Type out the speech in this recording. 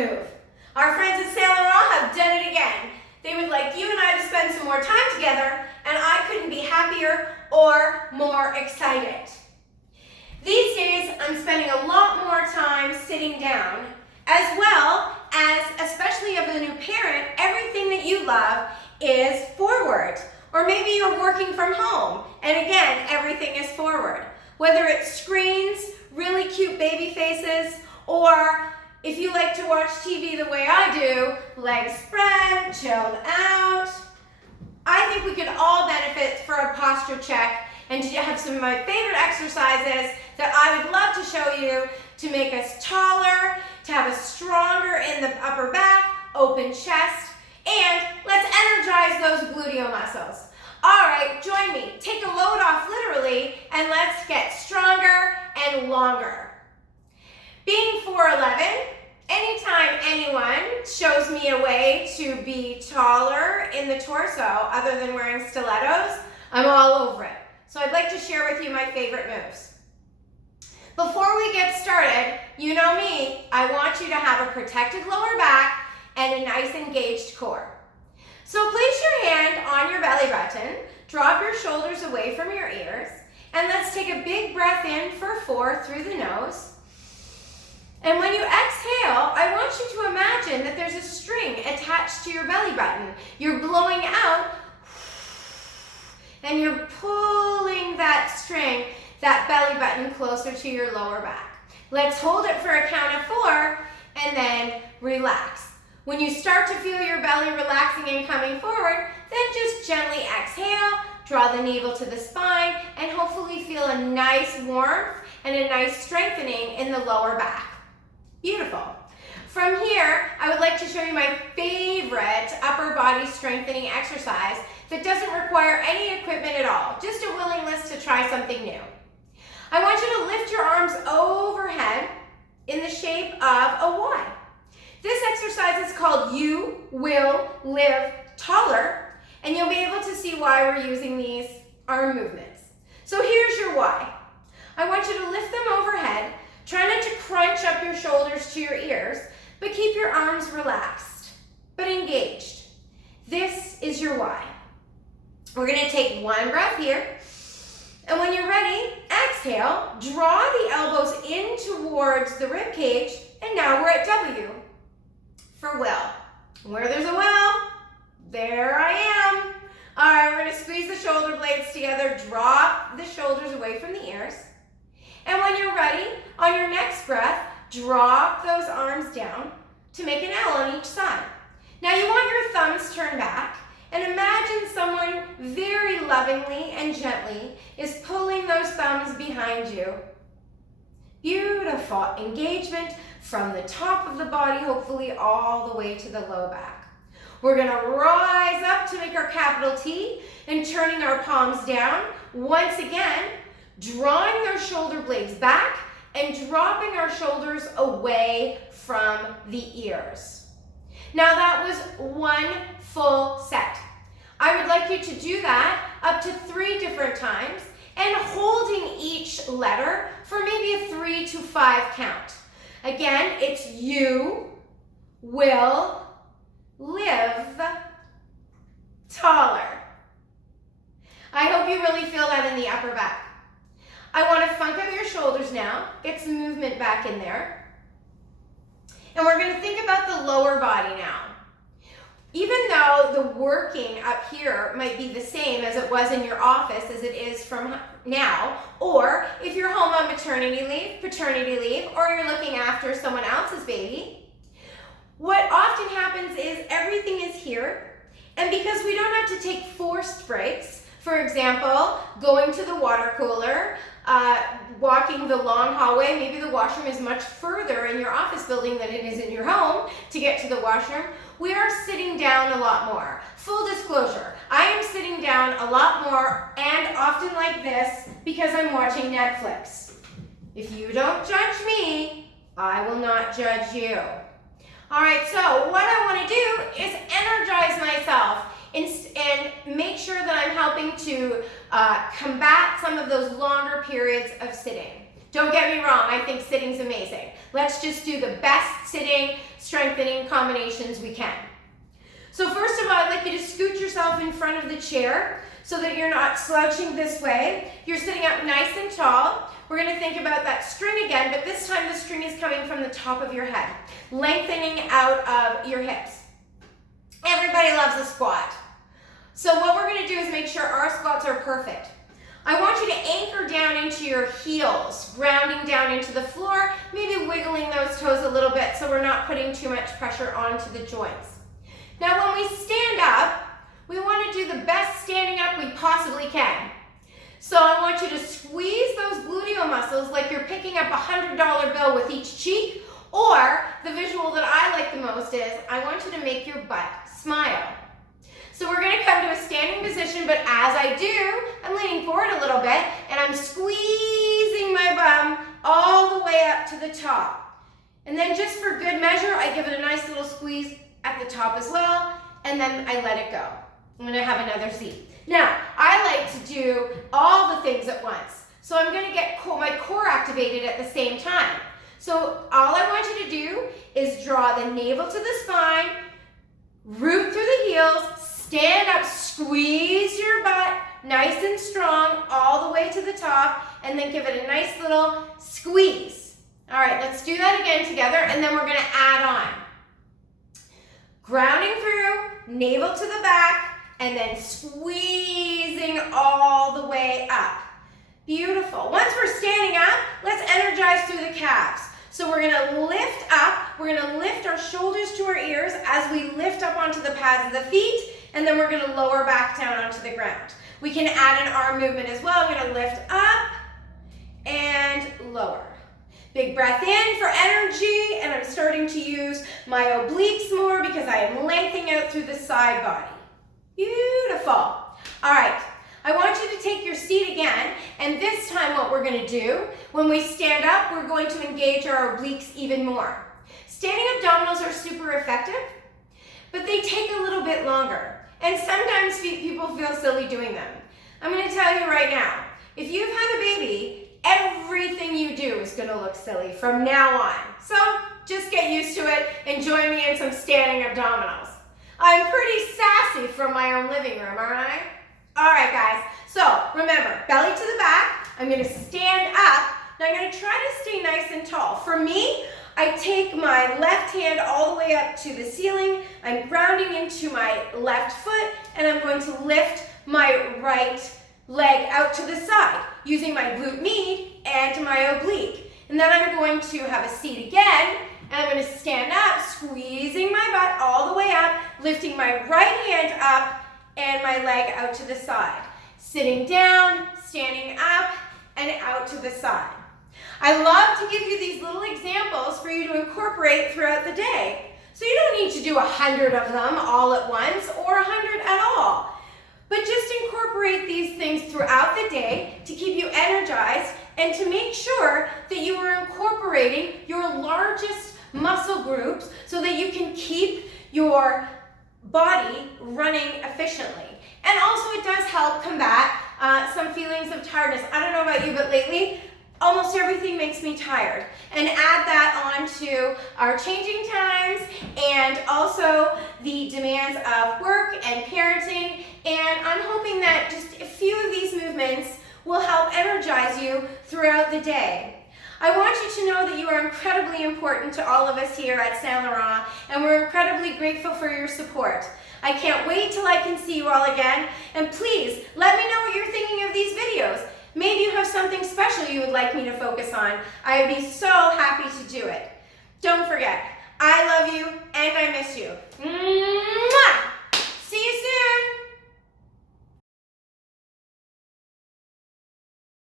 move. Our friends at Sail and Raw have done it again. They would like you and I to spend some more time together, and I couldn't be happier or more excited. These days, I'm spending a lot more time sitting down, as well as, especially of a new parent, everything that you love is forward. Or maybe you're working from home, and again, everything is forward. Whether it's screens, really cute baby faces, or if you like to watch TV the way I do, legs spread, chilled out. I think we could all benefit for a posture check and to have some of my favorite exercises that I would love to show you to make us taller, to have us stronger in the upper back, open chest, and let's energize those gluteal muscles. All right, join me. Take a load off literally, and let's get stronger and longer. Being 4'11", anytime anyone shows me a way to be taller in the torso other than wearing stilettos, I'm all over it. So I'd like to share with you my favorite moves. Before we get started, you know me, I want you to have a protected lower back and a nice engaged core. So place your hand on your belly button, drop your shoulders away from your ears, and let's take a big breath in for 4 through the nose. And when you exhale, I want you to imagine that there's a string attached to your belly button. You're blowing out, and you're pulling that string, that belly button closer to your lower back. Let's hold it for a count of 4, and then relax. When you start to feel your belly relaxing and coming forward, then just gently exhale, draw the navel to the spine, and hopefully feel a nice warmth and a nice strengthening in the lower back. Beautiful. From here, I would like to show you my favorite upper body strengthening exercise that doesn't require any equipment at all, just a willingness to try something new. I want you to lift your arms overhead in the shape of a Y. This exercise is called You Will Live Taller, and you'll be able to see why we're using these arm movements. So here's your Y. I want you to lift them overhead. Try not to crunch up your shoulders to your ears, but keep your arms relaxed, but engaged. This is your Y. We're going to take one breath here, and when you're ready, exhale, draw the elbows in towards the rib cage, and now we're at W for will. Where there's a will, there I am. All right, we're going to squeeze the shoulder blades together, drop the shoulders away from the ears. And when you're ready, on your next breath, drop those arms down to make an L on each side. Now you want your thumbs turned back, and imagine someone very lovingly and gently is pulling those thumbs behind you. Beautiful engagement from the top of the body, hopefully all the way to the low back. We're gonna rise up to make our capital T and turning our palms down. Once again, drawing those shoulder blades back and dropping our shoulders away from the ears. Now that was one full set. I would like you to do that up to 3 different times and holding each letter for maybe a 3 to 5 count. Again, it's You Will Live Taller. I hope you really feel that in the upper back. I want to funk up your shoulders now, get some movement back in there. And we're going to think about the lower body now. Even though the working up here might be the same as it was in your office as it is from now, or if you're home on maternity leave, paternity leave, or you're looking after someone else's baby, what often happens is everything is here, and because we don't have to take forced breaks, for example, going to the water cooler, walking the long hallway, maybe the washroom is much further in your office building than it is in your home to get to the washroom, we are sitting down a lot more. Full disclosure, I am sitting down a lot more and often like this because I'm watching Netflix. If you don't judge me, I will not judge you. All right, so what I want to do is energize myself and make sure that I'm helping to combat some of those longer periods of sitting. Don't get me wrong, I think sitting's amazing. Let's just do the best sitting strengthening combinations we can. So first of all, I'd like you to scoot yourself in front of the chair so that you're not slouching this way. You're sitting up nice and tall. We're going to think about that string again, but this time the string is coming from the top of your head, lengthening out of your hips. Everybody loves a squat. So what we're going to do is make sure our squats are perfect. I want you to anchor down into your heels, grounding down into the floor, maybe wiggling those toes a little bit so we're not putting too much pressure onto the joints. Now when we stand up, we want to do the best standing up we possibly can. So I want you to squeeze those gluteal muscles like you're picking up a $100 bill with each cheek, or the visual that I like the most is I want you to make your butt smile. So we're going to come to a standing position, but as I do, I'm leaning forward a little bit and I'm squeezing my bum all the way up to the top. And then just for good measure, I give it a nice little squeeze at the top as well, and then I let it go. I'm going to have another seat. Now, I like to do all the things at once. So I'm going to get my core activated at the same time. So all I want you to do is draw the navel to the spine, root through the heels, stand up, squeeze your butt nice and strong all the way to the top, and then give it a nice little squeeze. All right, let's do that again together, and then we're going to add on. Grounding through, navel to the back, and then squeezing all the way up. Beautiful. Once we're standing up, let's energize through the calves. So we're going to lift up, we're going to lift our shoulders to our ears as we lift up onto the pads of the feet, and then we're going to lower back down onto the ground. We can add an arm movement as well. I'm going to lift up and lower. Big breath in for energy, and I'm starting to use my obliques more because I am lengthening out through the side body. Beautiful. All right, I want you to take your seat again, and this time what we're going to do, when we stand up, we're going to engage our obliques even more. Standing abdominals are super effective, but they take a little bit longer, and sometimes people feel silly doing them. I'm going to tell you right now, if you've had a baby, everything you do is going to look silly from now on. So just get used to it and join me in some standing abdominals. I'm pretty sassy from my own living room, aren't I? All right, guys. So remember, belly to the back. I'm going to stand up. Now I'm going to try to stay nice and tall. For me, I take my left hand all the way up to the ceiling. I'm grounding into my left foot, and I'm going to lift my right leg out to the side using my glute med and my oblique. And then I'm going to have a seat again, and I'm going to stand up, squeezing my butt all the way up, lifting my right hand up and my leg out to the side. Sitting down, standing up, and out to the side. I love to give you these little examples for you to incorporate throughout the day. So you don't need to do 100 of them all at once or 100 at all. But just incorporate these things throughout the day to keep you energized and to make sure that you are incorporating your largest muscle groups so that you can keep your body running efficiently. And also it does help combat some feelings of tiredness. I don't know about you, but lately, almost everything makes me tired. And add that on to our changing times and also the demands of work and parenting. And I'm hoping that just a few of these movements will help energize you throughout the day. I want you to know that you are incredibly important to all of us here at Saint Laurent, and we're incredibly grateful for your support. I can't wait till I can see you all again, and please let me know what you're thinking of these videos. Maybe you have something special you would like me to focus on. I would be so happy to do it. Don't forget, I love you and I miss you.